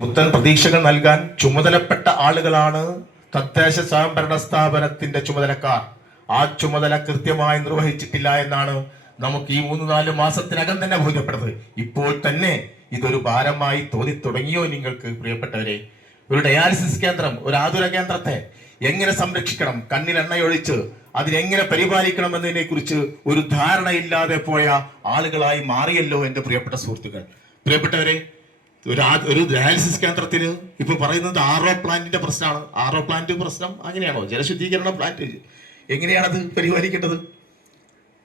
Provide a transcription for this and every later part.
പുത്തൻ പ്രതീക്ഷകൾ നൽകാൻ ചുമതലപ്പെട്ട ആളുകളാണ് തദ്ദേശ സ്വയംഭരണ സ്ഥാപനത്തിന്റെ ചുമതലക്കാർ. ആ ചുമതല കൃത്യമായി നിർവഹിച്ചിട്ടില്ല എന്നാണ് നമുക്ക് ഈ 3-4 മാസത്തിനകം തന്നെ ബോധ്യപ്പെടുന്നത്. ഇപ്പോൾ തന്നെ ഇതൊരു ഭാരമായി തോന്നി തുടങ്ങിയോ നിങ്ങൾക്ക് പ്രിയപ്പെട്ടവരെ? ഒരു ഡയാലിസിസ് കേന്ദ്രം, ഒരു ആതുര കേന്ദ്രത്തെ എങ്ങനെ സംരക്ഷിക്കണം, കണ്ണിൽ എണ്ണയൊഴിച്ച് അതിനെങ്ങനെ പരിപാലിക്കണം എന്നതിനെ കുറിച്ച് ഒരു ധാരണയില്ലാതെ പോയ ആളുകളായി മാറിയല്ലോ എന്റെ പ്രിയപ്പെട്ട സുഹൃത്തുക്കൾ. പ്രിയപ്പെട്ടവരെ, ഒരു ഡയാലിസിസ് കേന്ദ്രത്തിന് ഇപ്പൊ പറയുന്നത് RO പ്ലാന്റിന്റെ പ്രശ്നമാണ്. RO പ്ലാന്റ് പ്രശ്നം അങ്ങനെയാണോ? ജലശുദ്ധീകരണ പ്ലാന്റ് എങ്ങനെയാണത് പരിപാലിക്കേണ്ടത്?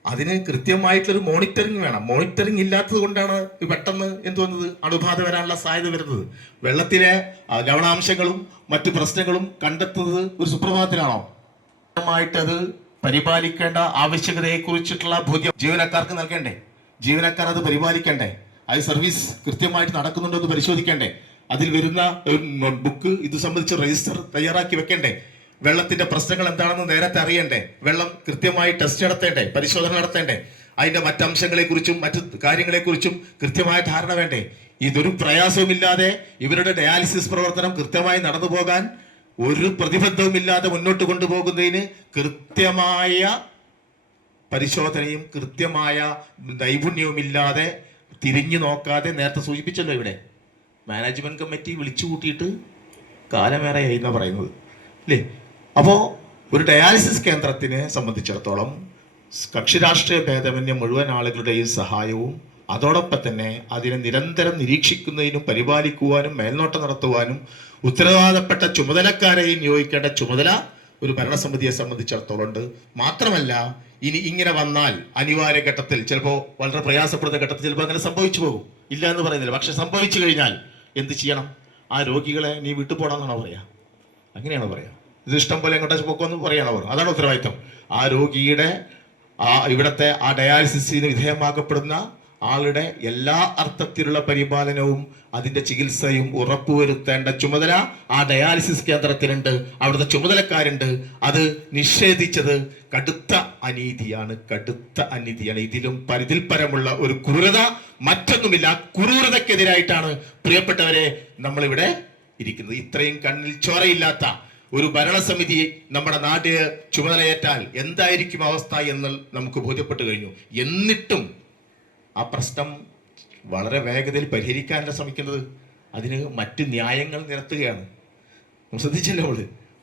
അതിന് കൃത്യമായിട്ടുള്ളൊരു മോണിറ്ററിംഗ് വേണം. മോണിറ്ററിംഗ് ഇല്ലാത്തത് കൊണ്ടാണ് പെട്ടെന്ന് എന്ത് വന്നത്, അണുബാധ വരാനുള്ള സാധ്യത വരുന്നത്. വെള്ളത്തിലെ ലവണാംശങ്ങളും മറ്റു പ്രശ്നങ്ങളും കണ്ടെത്തുന്നത് ഒരു സുപ്രഭാതത്തിലാണോ? അത് പരിപാലിക്കേണ്ട ആവശ്യകതയെ കുറിച്ചിട്ടുള്ള ബോധ്യം ജീവനക്കാർക്ക് നൽകണ്ടേ? ജീവനക്കാർ അത് പരിപാലിക്കണ്ടേ? അത് സർവീസ് കൃത്യമായിട്ട് നടക്കുന്നുണ്ടോ എന്ന് പരിശോധിക്കണ്ടേ? അതിൽ വരുന്ന ഒരു നോട്ട്ബുക്ക് ഇത് സംബന്ധിച്ച് രജിസ്റ്റർ തയ്യാറാക്കി വെക്കണ്ടേ? വെള്ളത്തിന്റെ പ്രശ്നങ്ങൾ എന്താണെന്ന് നേരത്തെ അറിയണ്ടേ? വെള്ളം കൃത്യമായി ടെസ്റ്റ് നടത്തേണ്ടേ? പരിശോധന നടത്തേണ്ടേ? അതിന്റെ മറ്റംശങ്ങളെ കുറിച്ചും മറ്റു കാര്യങ്ങളെ കുറിച്ചും കൃത്യമായ ധാരണ വേണ്ടേ? ഇതൊരു പ്രയാസവുമില്ലാതെ ഇവരുടെ ഡയാലിസിസ് പ്രവർത്തനം കൃത്യമായി നടന്നു പോകാൻ ഒരു പ്രതിബദ്ധവുമില്ലാതെ മുന്നോട്ട് കൊണ്ടുപോകുന്നതിന് കൃത്യമായ പരിശോധനയും കൃത്യമായ നൈപുണ്യവുമില്ലാതെ തിരിഞ്ഞു നോക്കാതെ, നേരത്തെ സൂചിപ്പിച്ചല്ലോ, ഇവിടെ മാനേജ്മെന്റ് കമ്മിറ്റി വിളിച്ചു കൂട്ടിയിട്ട് കാലമേറെയായി എന്നാണ് പറയുന്നത് അല്ലേ? അപ്പോൾ ഒരു ഡയാലിസിസ് കേന്ദ്രത്തിനെ സംബന്ധിച്ചിടത്തോളം കക്ഷിരാഷ്ട്രീയ ഭേദമന്യേ മുഴുവൻ ആളുകളുടെയും സഹായവും അതോടൊപ്പം തന്നെ അതിനെ നിരന്തരം നിരീക്ഷിക്കുന്നതിനും പരിപാലിക്കുവാനും മേൽനോട്ടം നടത്തുവാനും ഉത്തരവാദപ്പെട്ട ചുമതലക്കാരെയും നിയോഗിക്കേണ്ട ചുമതല ഒരു ഭരണസമിതിയെ സംബന്ധിച്ചിടത്തോളം ഉണ്ട്. മാത്രമല്ല, ഇനി ഇങ്ങനെ വന്നാൽ അനിവാര്യ ഘട്ടത്തിൽ, ചിലപ്പോൾ വളരെ പ്രയാസപ്പെടുന്ന ഘട്ടത്തിൽ ചിലപ്പോൾ അങ്ങനെ സംഭവിച്ചു പോകും, ഇല്ല എന്ന് പറയുന്നില്ല. പക്ഷെ സംഭവിച്ചു കഴിഞ്ഞാൽ എന്ത് ചെയ്യണം? ആ രോഗികളെ നീ വിട്ടു പോടാന്നാണോ പറയാ? അങ്ങനെയാണോ പറയാ? ഇത് ഇഷ്ടം പോലെ എങ്ങോട്ടാ പോക്കുമെന്ന് പറയാണോ പറയുക? അതാണ് ഉത്തരവാദിത്വം. ആ രോഗിയുടെ ഇവിടുത്തെ ആ ഡയാലിസിസിന് വിധേയമാക്കപ്പെടുന്ന ആളുടെ എല്ലാ അർത്ഥത്തിലുള്ള പരിപാലനവും അതിന്റെ ചികിത്സയും ഉറപ്പുവരുത്തേണ്ട ചുമതല ആ ഡയാലിസിസ് കേന്ദ്രത്തിനുണ്ട്, അവിടുത്തെ ചുമതലക്കാരുണ്ട്. അത് നിഷേധിച്ചത് കടുത്ത അനീതിയാണ്, കടുത്ത അനീതിയാണ്. ഇതിലും പരിധിൽപരമുള്ള ഒരു ക്രൂരത മറ്റൊന്നുമില്ല. ക്രൂരതക്കെതിരായിട്ടാണ് പ്രിയപ്പെട്ടവരെ നമ്മളിവിടെ ഇരിക്കുന്നത്. ഇത്രയും കണ്ണിൽ ചോരയില്ലാത്ത ഒരു ഭരണസമിതി നമ്മുടെ നാട്ടില് ചുമതലയേറ്റാൽ എന്തായിരിക്കും അവസ്ഥ എന്ന് നമുക്ക് ബോധ്യപ്പെട്ടു കഴിഞ്ഞു. എന്നിട്ടും ആ പ്രശ്നം വളരെ വേഗതയിൽ പരിഹരിക്കാനല്ല ശ്രമിക്കുന്നത്, അതിന് മറ്റ് ന്യായങ്ങൾ നിരത്തുകയാണ്. ശ്രദ്ധിച്ചല്ലോ,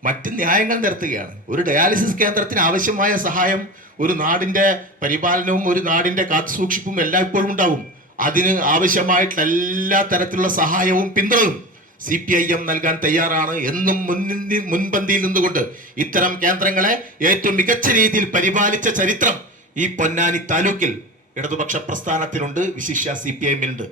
മറ്റ് ന്യായങ്ങൾ നിരത്തുകയാണ്. ഒരു ഡയാലിസിസ് കേന്ദ്രത്തിന് ആവശ്യമായ സഹായം, ഒരു നാടിന്റെ പരിപാലനവും ഒരു നാടിന്റെ കാത്തുസൂക്ഷിപ്പും എല്ലാം ഇപ്പോഴും ഉണ്ടാവും. അതിന് ആവശ്യമായിട്ടുള്ള എല്ലാ തരത്തിലുള്ള സഹായവും പിന്തുണയും CPIM നൽകാൻ തയ്യാറാണ്. എന്നും മുൻപന്തിയിൽ നിന്നുകൊണ്ട് ഇത്തരം കേന്ദ്രങ്ങളെ ഏറ്റവും മികച്ച രീതിയിൽ പരിപാലിച്ച ചരിത്രം ഈ പൊന്നാനി താലൂക്കിൽ ഇടതുപക്ഷ പ്രസ്ഥാനത്തിനുണ്ട്, വിശിഷ്യ CPIM-നുണ്ട്.